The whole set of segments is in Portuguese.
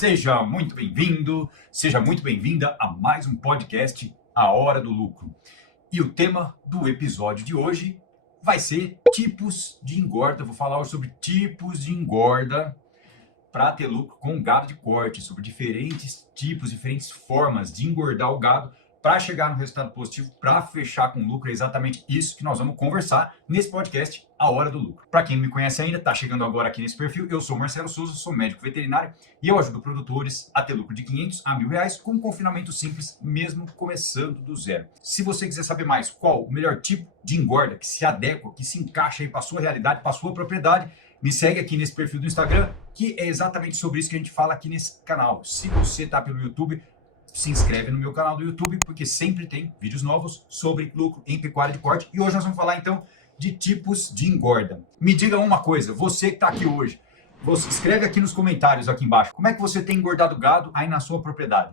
Seja muito bem-vindo, seja muito bem-vinda a mais um podcast, A Hora do Lucro. E o tema do episódio de hoje vai ser tipos de engorda. Eu vou falar hoje sobre tipos de engorda para ter lucro com gado de corte, sobre diferentes tipos, diferentes formas de engordar o gado para chegar no resultado positivo, para fechar com lucro. É exatamente isso que nós vamos conversar nesse podcast, A Hora do Lucro. Para quem não me conhece ainda, está chegando agora aqui nesse perfil, eu sou Marcelo Souza, sou médico veterinário e eu ajudo produtores a ter lucro de 500 a R$1.000 com confinamento simples, mesmo começando do zero. Se você quiser saber mais qual o melhor tipo de engorda que se adequa, que se encaixa aí para a sua realidade, para a sua propriedade, me segue aqui nesse perfil do Instagram, que é exatamente sobre isso que a gente fala aqui nesse canal. Se você está pelo YouTube, se inscreve no meu canal do YouTube, porque sempre tem vídeos novos sobre lucro em pecuária de corte. E hoje nós vamos falar, então, de tipos de engorda. Me diga uma coisa, você que está aqui hoje, você escreve aqui nos comentários, aqui embaixo, como é que você tem engordado gado aí na sua propriedade?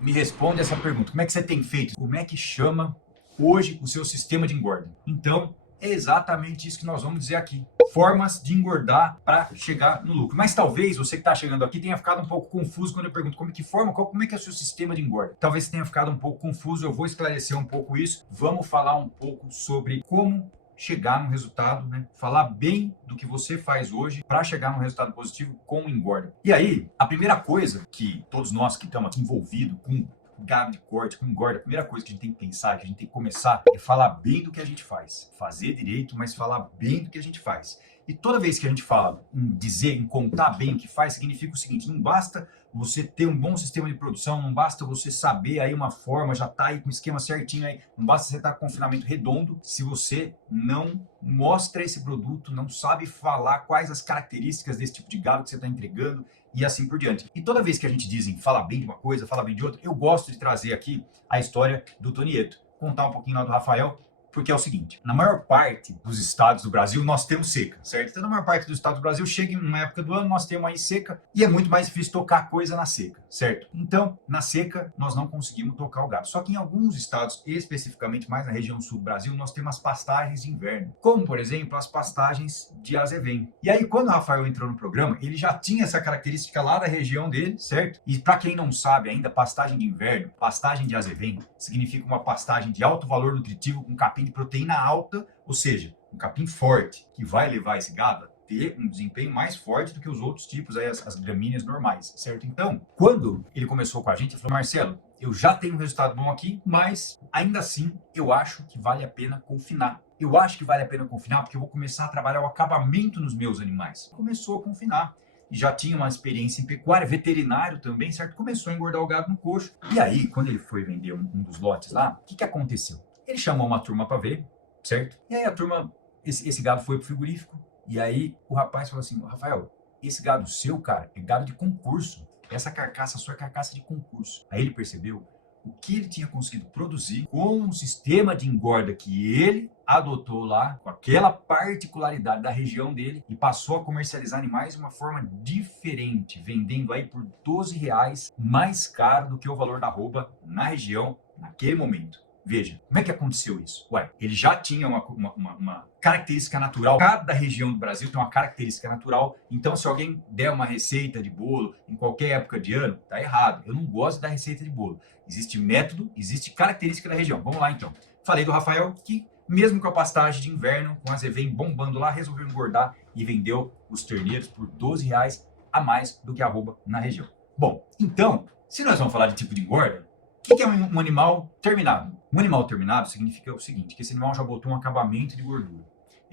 Me responde essa pergunta, como é que você tem feito? Como é que chama hoje o seu sistema de engorda? Então, é exatamente isso que nós vamos dizer aqui. Formas de engordar para chegar no lucro. Mas talvez você que está chegando aqui tenha ficado um pouco confuso quando eu pergunto como é que é o seu sistema de engorda. Talvez você tenha ficado um pouco confuso, eu vou esclarecer um pouco isso. Vamos falar um pouco sobre como chegar no resultado, né? Falar bem do que você faz hoje para chegar no resultado positivo com engorda. E aí, a primeira coisa que todos nós que estamos aqui envolvidos com gado de corte, com engorda, a primeira coisa que a gente tem que pensar, que a gente tem que começar é falar bem do que a gente faz. Fazer direito, mas falar bem do que a gente faz. E toda vez que a gente fala em dizer, em contar bem o que faz, significa o seguinte: não basta você ter um bom sistema de produção, não basta você saber aí uma forma, já tá aí com o esquema certinho aí, não basta você estar com confinamento redondo, se você não mostra esse produto, não sabe falar quais as características desse tipo de gado que você está entregando e assim por diante. E toda vez que a gente diz em falar bem de uma coisa, falar bem de outra, eu gosto de trazer aqui a história do Tonieto, contar um pouquinho lá do Rafael, porque é o seguinte: na maior parte dos estados do Brasil nós temos seca, certo? Então, na maior parte dos estados do Brasil, chega em uma época do ano, nós temos aí seca e é muito mais difícil tocar coisa na seca, certo? Então, na seca, nós não conseguimos tocar o gado. Só que em alguns estados, especificamente mais na região sul do Brasil, nós temos as pastagens de inverno, como, por exemplo, as pastagens de azevém. E aí, quando o Rafael entrou no programa, ele já tinha essa característica lá da região dele, certo? E para quem não sabe ainda, pastagem de inverno, pastagem de azevém, significa uma pastagem de alto valor nutritivo com capim de proteína alta, ou seja, um capim forte, que vai levar esse gado a ter um desempenho mais forte do que os outros tipos, aí, as gramíneas normais, certo? Então, quando ele começou com a gente, ele falou: Marcelo, eu já tenho um resultado bom aqui, mas ainda assim eu acho que vale a pena confinar. Eu acho que vale a pena confinar porque eu vou começar a trabalhar o acabamento nos meus animais. Começou a confinar. E já tinha uma experiência em pecuária, veterinário também, certo? Começou a engordar o gado no coxo. E aí, quando ele foi vender um dos lotes lá, o que aconteceu? Ele chamou uma turma para ver, certo? E aí a turma, esse gado foi pro frigorífico. E aí o rapaz falou assim: Rafael, esse gado seu, cara, é gado de concurso. Essa carcaça sua é carcaça de concurso. Aí ele percebeu o que ele tinha conseguido produzir com um sistema de engorda que ele adotou lá, com aquela particularidade da região dele, e passou a comercializar animais de uma forma diferente, vendendo aí por R$12 mais caro do que o valor da arroba na região naquele momento. Veja, como é que aconteceu isso? Ué, ele já tinha uma característica natural. Cada região do Brasil tem uma característica natural. Então, se alguém der uma receita de bolo em qualquer época de ano, tá errado. Eu não gosto da receita de bolo. Existe método, existe característica da região. Vamos lá, então. Falei do Rafael que, mesmo com a pastagem de inverno, com a azevém bombando lá, resolveu engordar e vendeu os terneiros por R$12 a mais do que a arroba na região. Bom, então, se nós vamos falar de tipo de engorda, o que é um animal terminado? Um animal terminado significa o seguinte: que esse animal já botou um acabamento de gordura.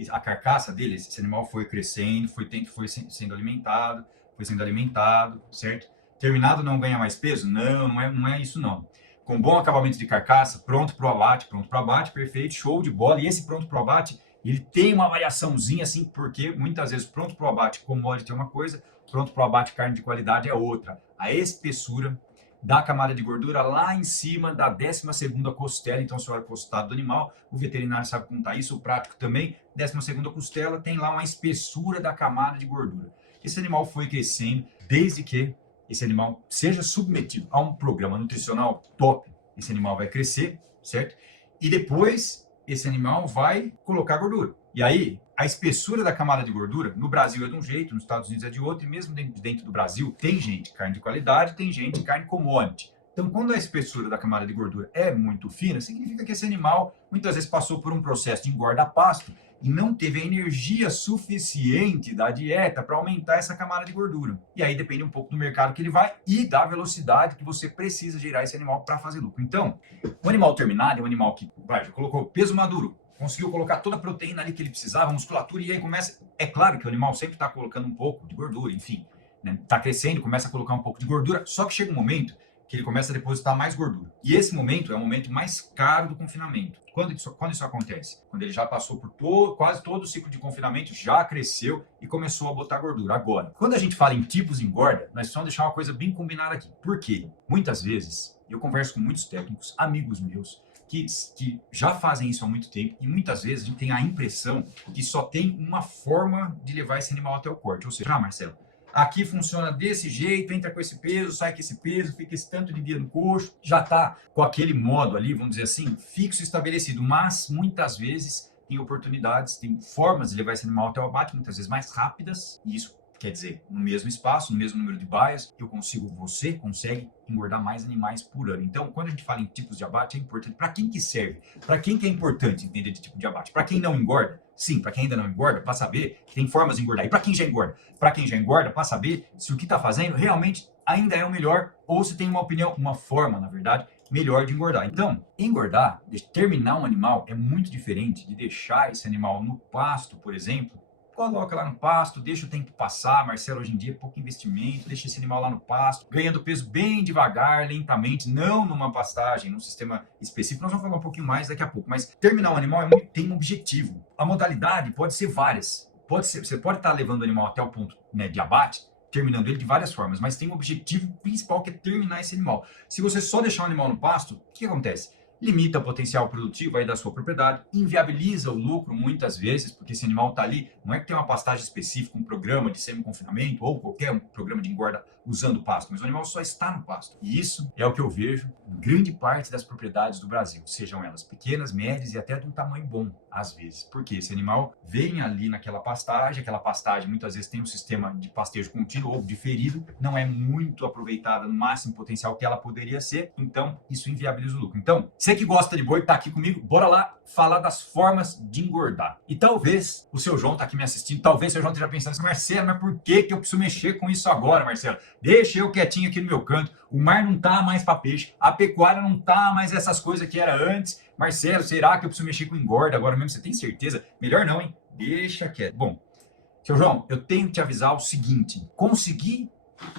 A carcaça dele, esse animal foi crescendo, foi sendo alimentado, certo? Terminado não ganha mais peso? Não é isso não. Com bom acabamento de carcaça, pronto para o abate, perfeito, show de bola. E esse pronto para o abate, ele tem uma variaçãozinha assim, porque muitas vezes pronto para o abate commodity é uma coisa, pronto para o abate carne de qualidade é outra. A espessura da camada de gordura lá em cima da 12ª costela. Então, se olha o costado do animal, o veterinário sabe contar isso, o prático também. 12ª costela tem lá uma espessura da camada de gordura. Esse animal foi crescendo desde que esse animal seja submetido a um programa nutricional top. Esse animal vai crescer, certo? E depois esse animal vai colocar gordura. E aí, a espessura da camada de gordura, no Brasil é de um jeito, nos Estados Unidos é de outro, e mesmo dentro do Brasil, tem gente carne de qualidade, tem gente carne commodity. Então, quando a espessura da camada de gordura é muito fina, significa que esse animal muitas vezes passou por um processo de engorda a pasto e não teve a energia suficiente da dieta para aumentar essa camada de gordura. E aí depende um pouco do mercado que ele vai e da velocidade que você precisa girar esse animal para fazer lucro. Então, o animal terminado é um animal que já colocou peso maduro, conseguiu colocar toda a proteína ali que ele precisava, musculatura, e aí começa... É claro que o animal sempre está colocando um pouco de gordura, enfim, né? Está crescendo, começa a colocar um pouco de gordura, só que chega um momento que ele começa a depositar mais gordura. E esse momento é o momento mais caro do confinamento. Quando isso acontece? Quando ele já passou por quase todo o ciclo de confinamento, já cresceu e começou a botar gordura. Agora, quando a gente fala em tipos de engorda, nós precisamos deixar uma coisa bem combinada aqui. Por quê? Muitas vezes, eu converso com muitos técnicos, amigos meus, que já fazem isso há muito tempo, e muitas vezes a gente tem a impressão que só tem uma forma de levar esse animal até o corte. Ou seja, Marcelo, aqui funciona desse jeito, entra com esse peso, sai com esse peso, fica esse tanto de dia no coxo, já está com aquele modo ali, vamos dizer assim, fixo, estabelecido. Mas muitas vezes tem oportunidades, tem formas de levar esse animal até o abate, muitas vezes mais rápidas, e isso quer dizer, no mesmo espaço, no mesmo número de baias, você consegue engordar mais animais por ano. Então, quando a gente fala em tipos de abate, é importante. Para quem que serve? Para quem que é importante entender de tipo de abate? Para quem não engorda? Sim, para quem ainda não engorda, para saber que tem formas de engordar. E para quem já engorda? Para quem já engorda, para saber se o que está fazendo realmente ainda é o melhor ou se tem uma opinião, uma forma, na verdade, melhor de engordar. Então, engordar, terminar um animal é muito diferente de deixar esse animal no pasto, por exemplo. Coloca lá no pasto, deixa o tempo passar, Marcelo, hoje em dia pouco investimento, deixa esse animal lá no pasto, ganhando peso bem devagar, lentamente, não numa pastagem, num sistema específico. Nós vamos falar um pouquinho mais daqui a pouco, mas terminar um animal tem um objetivo. A modalidade pode ser várias. Você pode estar levando o animal até o ponto, né, de abate, terminando ele de várias formas, mas tem um objetivo principal que é terminar esse animal. Se você só deixar o animal no pasto, o que acontece? Limita o potencial produtivo aí da sua propriedade, inviabiliza o lucro muitas vezes, porque esse animal está ali, não é que tem uma pastagem específica, um programa de semi-confinamento ou qualquer programa de engorda usando pasto, mas o animal só está no pasto. E isso é o que eu vejo em grande parte das propriedades do Brasil, sejam elas pequenas, médias e até de um tamanho bom, às vezes. Porque esse animal vem ali naquela pastagem, aquela pastagem muitas vezes tem um sistema de pastejo contínuo ou diferido, não é muito aproveitada no máximo potencial que ela poderia ser, então isso inviabiliza o lucro. Então, você que gosta de boi, tá aqui comigo, bora lá falar das formas de engordar. E talvez o seu João tá aqui me assistindo, talvez o seu João esteja pensando assim, Marcelo, mas por que eu preciso mexer com isso agora, Marcelo? Deixa eu quietinho aqui no meu canto, o mar não tá mais para peixe, a pecuária não tá mais essas coisas que era antes. Marcelo, será que eu preciso mexer com engorda agora mesmo? Você tem certeza? Melhor não, hein? Deixa quieto. Bom, seu João, eu tenho que te avisar o seguinte, conseguir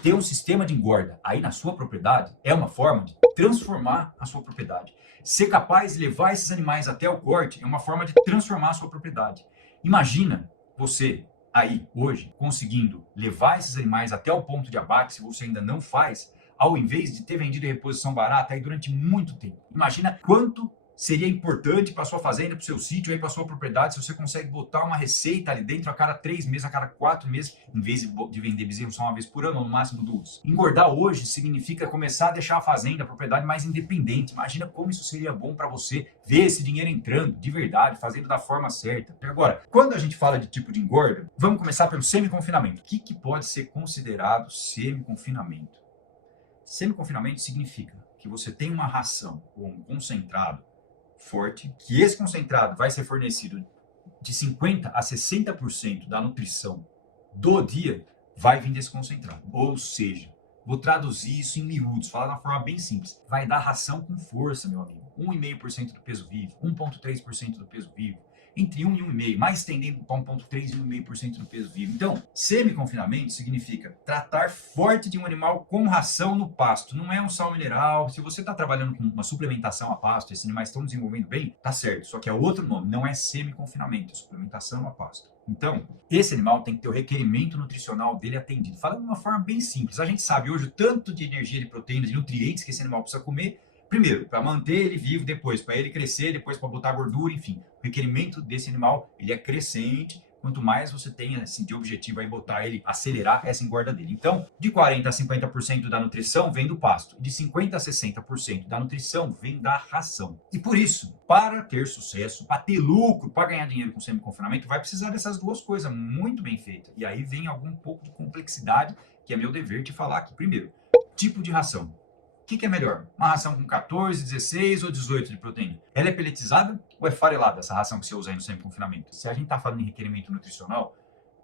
ter um sistema de engorda aí na sua propriedade é uma forma de transformar a sua propriedade. Ser capaz de levar esses animais até o corte é uma forma de transformar a sua propriedade. Imagina você aí hoje conseguindo levar esses animais até o ponto de abate, se você ainda não faz, ao invés de ter vendido em reposição barata aí durante muito tempo. Imagina quanto seria importante para sua fazenda, para o seu sítio, para a sua propriedade, se você consegue botar uma receita ali dentro a cada 3 meses, a cada 4 meses, em vez de vender bezerro só uma vez por ano, ou no máximo 2. Engordar hoje significa começar a deixar a fazenda, a propriedade mais independente. Imagina como isso seria bom para você ver esse dinheiro entrando de verdade, fazendo da forma certa. E agora, quando a gente fala de tipo de engorda, vamos começar pelo semi-confinamento. O que pode ser considerado semi-confinamento? Semi-confinamento significa que você tem uma ração ou um concentrado forte, que esse concentrado vai ser fornecido de 50% a 60% da nutrição do dia vai vir desse concentrado. Ou seja, vou traduzir isso em miúdos, falar de uma forma bem simples. Vai dar ração com força, meu amigo. 1,5% do peso vivo, 1,3% do peso vivo, entre 1 e 1,5%, mais tendendo para 1,3% e 1,5% do peso vivo. Então, semi-confinamento significa tratar forte de um animal com ração no pasto. Não é um sal mineral. Se você está trabalhando com uma suplementação a pasto, esses animais estão desenvolvendo bem, tá certo. Só que é outro nome, não é semi-confinamento, é suplementação a pasto. Então, esse animal tem que ter o requerimento nutricional dele atendido. Falando de uma forma bem simples, a gente sabe hoje o tanto de energia, de proteínas, de nutrientes que esse animal precisa comer. Primeiro, para manter ele vivo, depois para ele crescer, depois para botar gordura, enfim. O requerimento desse animal ele é crescente quanto mais você tem assim, de objetivo aí botar ele, acelerar essa engorda dele. Então, de 40% a 50% da nutrição vem do pasto, de 50% a 60% da nutrição vem da ração. E por isso, para ter sucesso, para ter lucro, para ganhar dinheiro com semi-confinamento, vai precisar dessas duas coisas muito bem feitas. E aí vem algum pouco de complexidade, que é meu dever te falar aqui. Primeiro, tipo de ração. O que é melhor? Uma ração com 14, 16 ou 18 de proteína? Ela é peletizada ou é farelada, essa ração que você usa aí no semi-confinamento? Se a gente está falando em requerimento nutricional,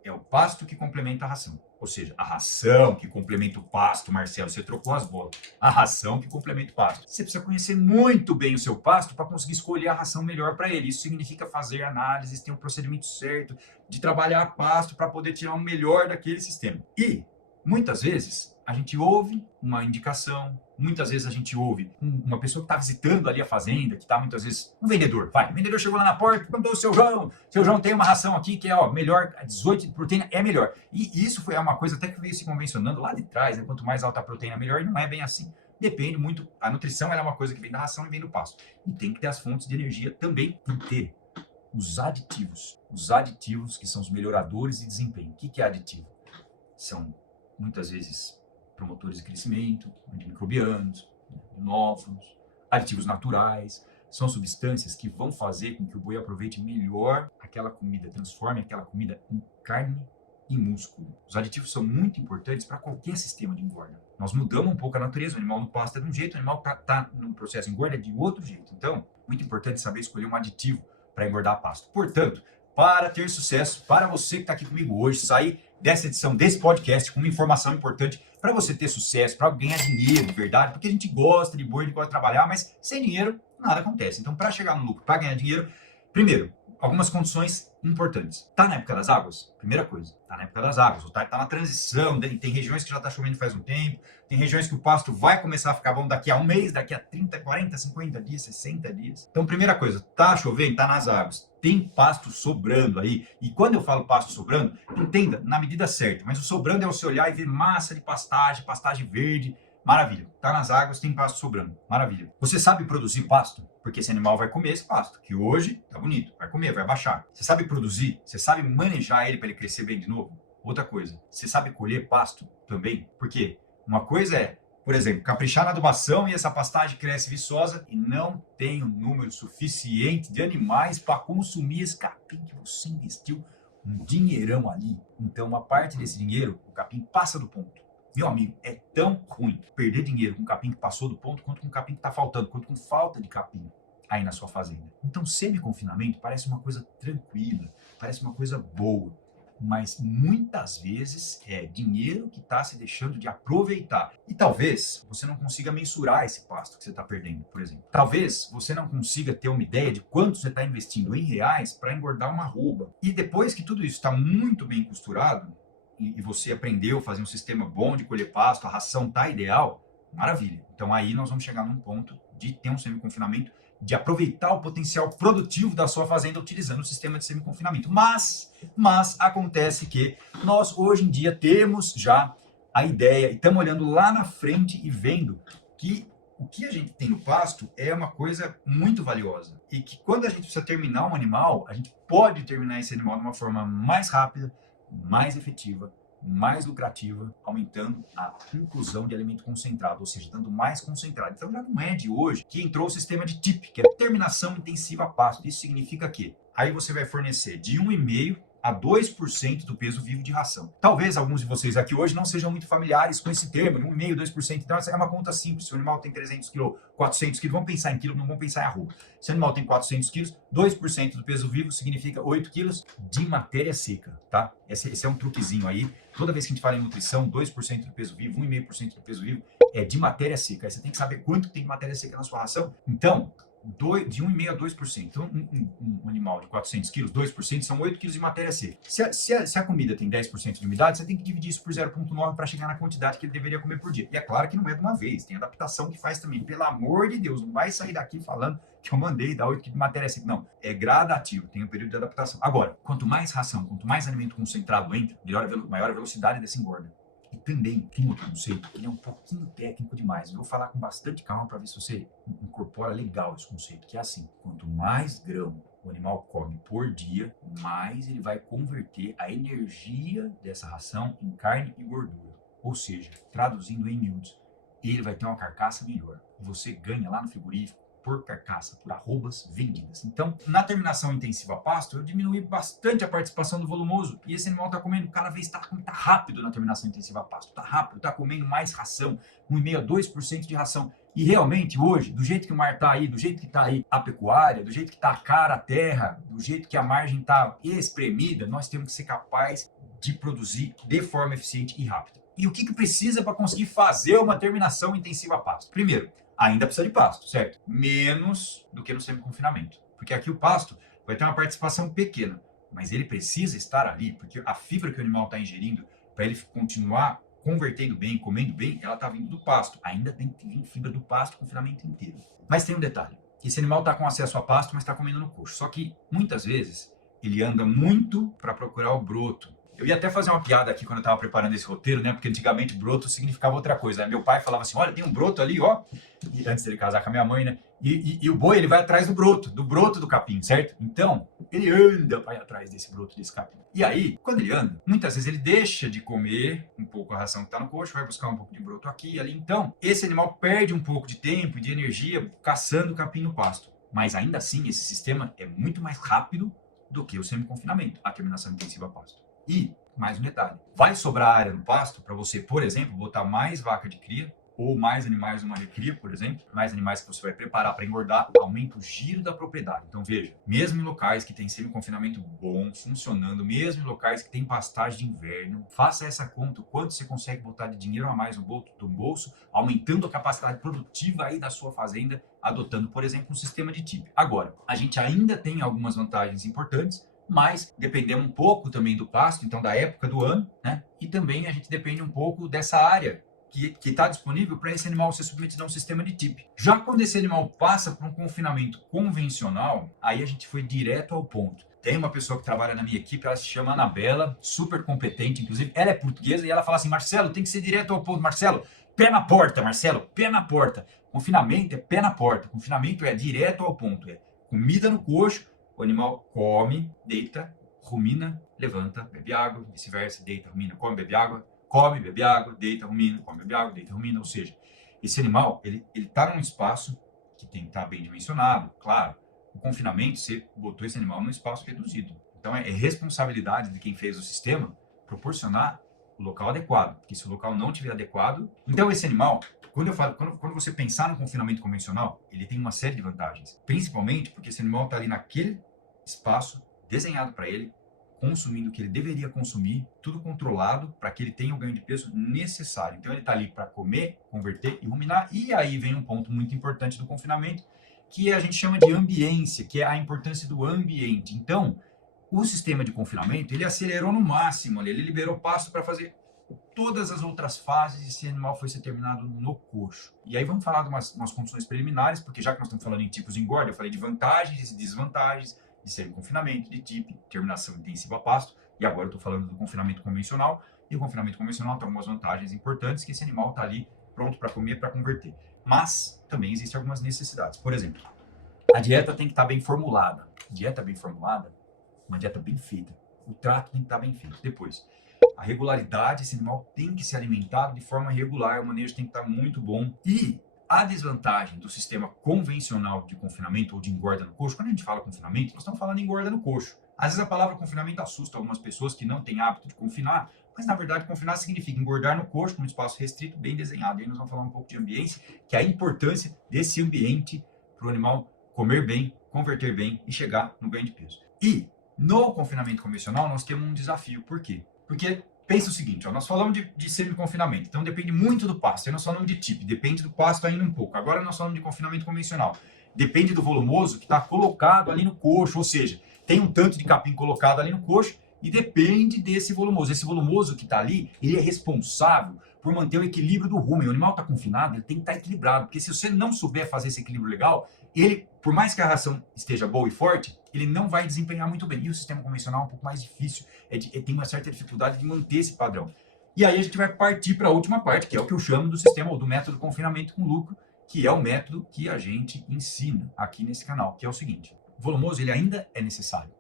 é o pasto que complementa a ração. Ou seja, a ração que complementa o pasto, Marcelo, você trocou as bolas. A ração que complementa o pasto. Você precisa conhecer muito bem o seu pasto para conseguir escolher a ração melhor para ele. Isso significa fazer análises, ter um procedimento certo de trabalhar pasto para poder tirar o melhor daquele sistema. E muitas vezes a gente ouve uma indicação, muitas vezes a gente ouve uma pessoa que está visitando ali a fazenda, que está muitas vezes um vendedor. Vai, o vendedor chegou lá na porta, perguntou: seu João tem uma ração aqui que é melhor, 18 de proteína é melhor. E isso foi uma coisa até que veio se convencionando lá de trás, né? Quanto mais alta a proteína, melhor, e não é bem assim. Depende muito, a nutrição ela é uma coisa que vem da ração e vem do pasto. E tem que ter as fontes de energia também, e ter os aditivos. Os aditivos que são os melhoradores de desempenho. O que é aditivo? São muitas vezes promotores de crescimento, antimicrobianos, inóculos, aditivos naturais. São substâncias que vão fazer com que o boi aproveite melhor aquela comida, transforme aquela comida em carne e músculo. Os aditivos são muito importantes para qualquer sistema de engorda. Nós mudamos um pouco a natureza, o animal no pasto é de um jeito, o animal está no processo de engorda é de outro jeito. Então, muito importante saber escolher um aditivo para engordar pasto. Portanto, para ter sucesso, para você que está aqui comigo hoje, sair dessa edição desse podcast com uma informação importante para você ter sucesso, para ganhar dinheiro de verdade, porque a gente gosta de boi, a gente gosta de trabalhar, mas sem dinheiro nada acontece. Então, para chegar no lucro, para ganhar dinheiro, primeiro, algumas condições importantes. Tá na época das águas? Primeira coisa, tá na época das águas. O tá na transição, tem regiões que já tá chovendo faz um tempo, tem regiões que o pasto vai começar a ficar bom daqui a um mês, daqui a 30, 40, 50 dias, 60 dias. Então, primeira coisa, tá chovendo, tá nas águas, tem pasto sobrando aí. E quando eu falo pasto sobrando, entenda, na medida certa, mas o sobrando é você olhar e ver massa de pastagem, pastagem verde. Maravilha. Tá nas águas, tem pasto sobrando. Maravilha. Você sabe produzir pasto? Porque esse animal vai comer esse pasto, que hoje tá bonito, vai comer, vai baixar. Você sabe produzir? Você sabe manejar ele para ele crescer bem de novo? Outra coisa, você sabe colher pasto também? Porque uma coisa é, por exemplo, caprichar na adubação e essa pastagem cresce viçosa e não tem um número suficiente de animais para consumir esse capim que você investiu um dinheirão ali. Então, uma parte desse dinheiro, o capim passa do ponto. Meu amigo, é tão ruim perder dinheiro com um capim que passou do ponto quanto com um capim que está faltando, quanto com falta de capim aí na sua fazenda. Então, semi-confinamento parece uma coisa tranquila, parece uma coisa boa, mas muitas vezes é dinheiro que está se deixando de aproveitar. E talvez você não consiga mensurar esse pasto que você está perdendo, por exemplo. Talvez você não consiga ter uma ideia de quanto você está investindo em reais para engordar uma arroba. E depois que tudo isso está muito bem costurado, e você aprendeu a fazer um sistema bom de colher pasto, a ração tá ideal, maravilha. Então aí nós vamos chegar num ponto de ter um semi-confinamento, de aproveitar o potencial produtivo da sua fazenda utilizando o sistema de semi-confinamento. Mas acontece que nós hoje em dia temos já a ideia e estamos olhando lá na frente e vendo que o que a gente tem no pasto é uma coisa muito valiosa e que quando a gente precisa terminar um animal, a gente pode terminar esse animal de uma forma mais rápida, mais efetiva, mais lucrativa, aumentando a inclusão de alimento concentrado, ou seja, dando mais concentrado. Então já não é de hoje que entrou o sistema de TIP, que é terminação intensiva a pasto. Isso significa que aí você vai fornecer de 1,5% a 2% do peso vivo de ração. Talvez alguns de vocês aqui hoje não sejam muito familiares com esse termo, 1,5%, 2%. Então, essa é uma conta simples. Se o animal tem 300 kg, 400 kg, vamos pensar em quilo, não vamos pensar em arroba. Se o animal tem 400 kg, 2% do peso vivo significa 8 kg de matéria seca, tá? Esse é um truquezinho aí. Toda vez que a gente fala em nutrição, 2% do peso vivo, 1,5% do peso vivo é de matéria seca. Aí você tem que saber quanto tem de matéria seca na sua ração. Então, de 1,5% a 2%. Então, um animal de 400 quilos, 2% são 8 quilos de matéria seca. Se a comida tem 10% de umidade, você tem que dividir isso por 0,9 para chegar na quantidade que ele deveria comer por dia. E é claro que não é de uma vez, tem adaptação que faz também. Pelo amor de Deus, não vai sair daqui falando que eu mandei dar 8 quilos de matéria seca. Não, é gradativo, tem um período de adaptação. Agora, quanto mais ração, quanto mais alimento concentrado entra, maior a velocidade dessa engorda. E também tem outro conceito, que ele é um pouquinho técnico demais. Eu vou falar com bastante calma para ver se você incorpora legal esse conceito, que é assim: quanto mais grão, o animal come por dia, mais ele vai converter a energia dessa ração em carne e gordura. Ou seja, traduzindo em miúdos, ele vai ter uma carcaça melhor. Você ganha lá no frigorífico por carcaça, por arrobas vendidas. Então, na terminação intensiva a pasto, eu diminui bastante a participação do volumoso. E esse animal está comendo cada vez, está rápido na terminação intensiva a pasto. Está rápido, está comendo mais ração, 1,5% a 2% de ração. E realmente, hoje, do jeito que o mar está aí, do jeito que está aí a pecuária, do jeito que está cara a terra, do jeito que a margem está espremida, nós temos que ser capazes de produzir de forma eficiente e rápida. E o que precisa para conseguir fazer uma terminação intensiva a pasto? Primeiro, ainda precisa de pasto, certo? Menos do que no semi-confinamento. Porque aqui o pasto vai ter uma participação pequena, mas ele precisa estar ali, porque a fibra que o animal está ingerindo, para ele continuar convertendo bem, comendo bem, ela está vindo do pasto. Ainda tem que vir fibra do pasto, confinamento inteiro. Mas tem um detalhe. Esse animal está com acesso a pasto, mas está comendo no coxo. Só que, muitas vezes, ele anda muito para procurar o broto. Eu ia até fazer uma piada aqui quando eu estava preparando esse roteiro, né? Porque antigamente broto significava outra coisa. Né? Meu pai falava assim, olha, tem um broto ali, ó. E antes dele casar com a minha mãe, né? E o boi, ele vai atrás do broto do capim, certo? Então, ele anda para ir atrás desse broto, desse capim. E aí, quando ele anda, muitas vezes ele deixa de comer um pouco a ração que está no coxo, vai buscar um pouco de broto aqui e ali. Então, esse animal perde um pouco de tempo e de energia caçando o capim no pasto. Mas ainda assim, esse sistema é muito mais rápido do que o semi-confinamento, a terminação intensiva a pasto. E, mais um detalhe, vai sobrar área no pasto para você, por exemplo, botar mais vaca de cria ou mais animais numa recria, por exemplo, mais animais que você vai preparar para engordar, aumenta o giro da propriedade. Então veja, mesmo em locais que tem semi-confinamento bom, funcionando, mesmo em locais que tem pastagem de inverno, faça essa conta, o quanto você consegue botar de dinheiro a mais no bolso, aumentando a capacidade produtiva aí da sua fazenda, adotando, por exemplo, um sistema de TIP. Agora, a gente ainda tem algumas vantagens importantes, mas dependemos um pouco também do pasto, então da época do ano, né? E também a gente depende um pouco dessa área que está disponível para esse animal ser submetido a um sistema de TIP. Já quando esse animal passa por um confinamento convencional, aí a gente foi direto ao ponto. Tem uma pessoa que trabalha na minha equipe, ela se chama Anabela, super competente, inclusive ela é portuguesa, e ela fala assim, Marcelo, tem que ser direto ao ponto. Marcelo, pé na porta, Marcelo, pé na porta. Confinamento é pé na porta, confinamento é direto ao ponto, é comida no coxo, o animal come, deita, rumina, levanta, bebe água, vice-versa, deita, rumina, come, bebe água, come, bebe água, deita, rumina, come, bebe água, deita, rumina. Ou seja, esse animal, ele está num espaço que tem que estar bem dimensionado. Claro, o confinamento, você botou esse animal num espaço reduzido. Então, é responsabilidade de quem fez o sistema proporcionar o local adequado. Porque se o local não estiver adequado... Então, esse animal, quando você pensar no confinamento convencional, ele tem uma série de vantagens. Principalmente porque esse animal está ali naquele espaço desenhado para ele, consumindo o que ele deveria consumir, tudo controlado para que ele tenha o ganho de peso necessário. Então, ele está ali para comer, converter e ruminar. E aí vem um ponto muito importante do confinamento, que a gente chama de ambiência, que é a importância do ambiente. Então, o sistema de confinamento, ele acelerou no máximo, ele liberou pasto para fazer todas as outras fases e esse animal foi ser terminado no coxo. E aí vamos falar de umas condições preliminares, porque já que nós estamos falando em tipos de engorda, eu falei de vantagens e desvantagens, de semi-confinamento, de TIP, terminação intensiva a pasto, e agora eu estou falando do confinamento convencional, e o confinamento convencional tem algumas vantagens importantes, que esse animal está ali pronto para comer, para converter. Mas também existem algumas necessidades. Por exemplo, a dieta tem que estar bem formulada. Dieta bem formulada, uma dieta bem feita. O trato tem que estar bem feito. Depois, a regularidade, esse animal tem que se alimentar de forma regular, o manejo tem que estar muito bom. E a desvantagem do sistema convencional de confinamento ou de engorda no coxo, quando a gente fala confinamento, nós estamos falando em engorda no coxo. Às vezes a palavra confinamento assusta algumas pessoas que não têm hábito de confinar, mas na verdade confinar significa engordar no coxo, num espaço restrito, bem desenhado. E aí nós vamos falar um pouco de ambiência, que é a importância desse ambiente para o animal comer bem, converter bem e chegar no ganho de peso. E no confinamento convencional nós temos um desafio. Por quê? Porque pensa o seguinte, ó, nós falamos de semi-confinamento, então depende muito do pasto. Aí nós falamos de TIP, depende do pasto ainda um pouco. Agora nós falamos de confinamento convencional. Depende do volumoso que está colocado ali no coxo, ou seja, tem um tanto de capim colocado ali no coxo e depende desse volumoso. Esse volumoso que está ali, ele é responsável por manter o equilíbrio do rumen. O animal está confinado, ele tem que estar equilibrado, porque se você não souber fazer esse equilíbrio legal, ele, por mais que a ração esteja boa e forte, ele não vai desempenhar muito bem. E o sistema convencional é um pouco mais difícil, tem uma certa dificuldade de manter esse padrão. E aí a gente vai partir para a última parte, que é o que eu chamo do sistema ou do método confinamento com lucro, que é o método que a gente ensina aqui nesse canal, que é o seguinte. volumoso ele ainda é necessário,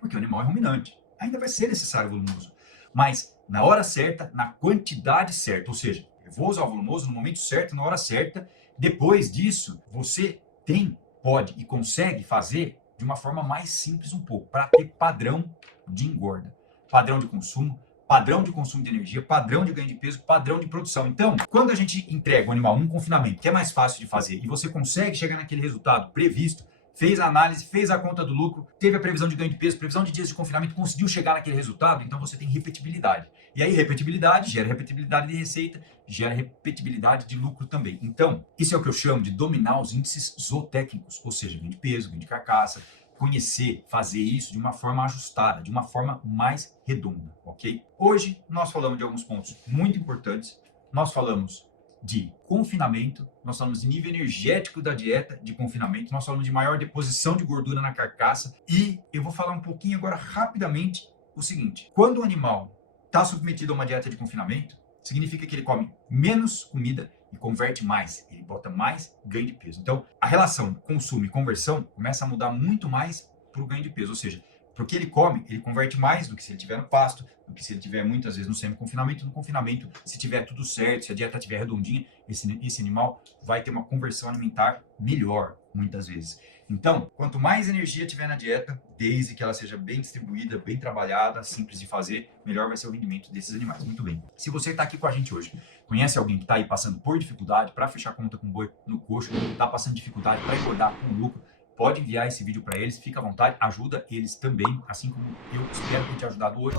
porque o animal é ruminante, ainda vai ser necessário volumoso, mas na hora certa, na quantidade certa, ou seja, eu vou usar o volumoso no momento certo, na hora certa. Depois disso, você pode e consegue fazer de uma forma mais simples um pouco, para ter padrão de engorda, padrão de consumo de energia, padrão de ganho de peso, padrão de produção. Então, quando a gente entrega o animal num confinamento, que é mais fácil de fazer, e você consegue chegar naquele resultado previsto, fez a análise, fez a conta do lucro, teve a previsão de ganho de peso, previsão de dias de confinamento, conseguiu chegar naquele resultado, então você tem repetibilidade. E aí, repetibilidade gera repetibilidade de receita, gera repetibilidade de lucro também. Então, isso é o que eu chamo de dominar os índices zootécnicos, ou seja, ganho de peso, ganho de carcaça, conhecer, fazer isso de uma forma ajustada, de uma forma mais redonda, ok? Hoje, nós falamos de alguns pontos muito importantes, nós falamos de confinamento, nós falamos de nível energético da dieta de confinamento, nós falamos de maior deposição de gordura na carcaça e eu vou falar um pouquinho agora rapidamente o seguinte: quando o animal está submetido a uma dieta de confinamento, significa que ele come menos comida e converte mais, ele bota mais ganho de peso. Então, a relação consumo e conversão começa a mudar muito mais para o ganho de peso, ou seja, porque ele come, ele converte mais do que se ele estiver no pasto, do que se ele estiver muitas vezes no semi-confinamento. No confinamento, se tiver tudo certo, se a dieta estiver redondinha, esse animal vai ter uma conversão alimentar melhor, muitas vezes. Então, quanto mais energia tiver na dieta, desde que ela seja bem distribuída, bem trabalhada, simples de fazer, melhor vai ser o rendimento desses animais. Muito bem. Se você está aqui com a gente hoje, conhece alguém que está aí passando por dificuldade para fechar conta com boi no coxo, está passando dificuldade para engordar com lucro, pode enviar esse vídeo para eles, fica à vontade, ajuda eles também, assim como eu espero ter te ajudado hoje.